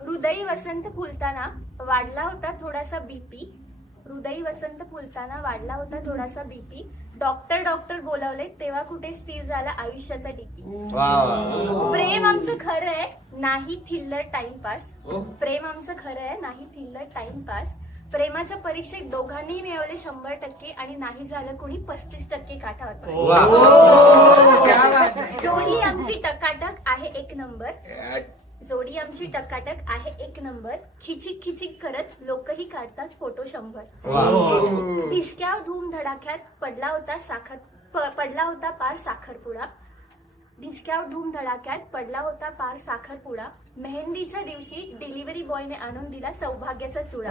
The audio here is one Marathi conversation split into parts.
हृदयी वसंत फुलताना वाढला होता थोडासा बीपी. हृदयी वसंत फुलताना वाढला होता थोडासा बीपी. डॉक्टर डॉक्टर बोलावले तेव्हा कुठे स्थिर झाला आयुष्याचा डीपी. प्रेम आमचं खरं आहे नाही थिल्लर टाइमपास. प्रेम आमचं खरं आहे नाही थिल्लर टाइमपास. प्रेमाच्या परीक्षेत दोघांनी मिळवले 100% आणि नाही झालं कुणी 35% काठावर. जोडी आमची टकाटक आहे एक नंबर. जोडी आमची टकाटक आहे एक नंबर. खिचिक खिचिक करत लोकही काढतात फोटो 100. डिशक्याव धूम धडाक्यात पडला होता पार साखरपुडा. डिशक्याव धूम धडाक्यात पडला होता पार साखरपुडा. मेहंदीच्या दिवशी डिलिव्हरी बॉयने आणून दिला सौभाग्याचा चुडा.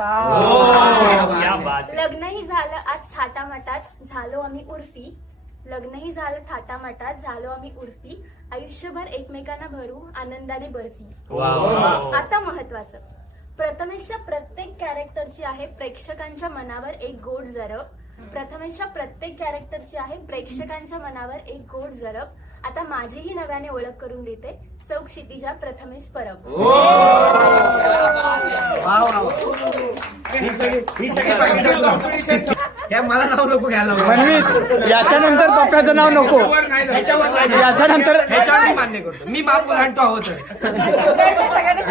लग्नही झालं आज थाटामाटात झालो आम्ही उर्फी. लग्नही झालं थाटामाटात झालो आम्ही उर्फी. आयुष्यभर एकमेकांना भरू आनंदाने बर्फी. आता महत्वाचं, प्रथमेशच्या प्रत्येक कॅरेक्टरची आहे प्रेक्षकांच्या मनावर एक गोड जरब. प्रथमेशच्या प्रत्येक कॅरेक्टरची आहे प्रेक्षकांच्या मनावर एक गोड जरब. आता माझीही नव्याने ओळख करून देते सौ क्षितिजा प्रथमेश परब. मला नाव नको घ्यायला. याच्यानंतर पप्पाचं नाव नको. याच्यानंतर मान्य करतो मी. माप ओलांडतो आहोत.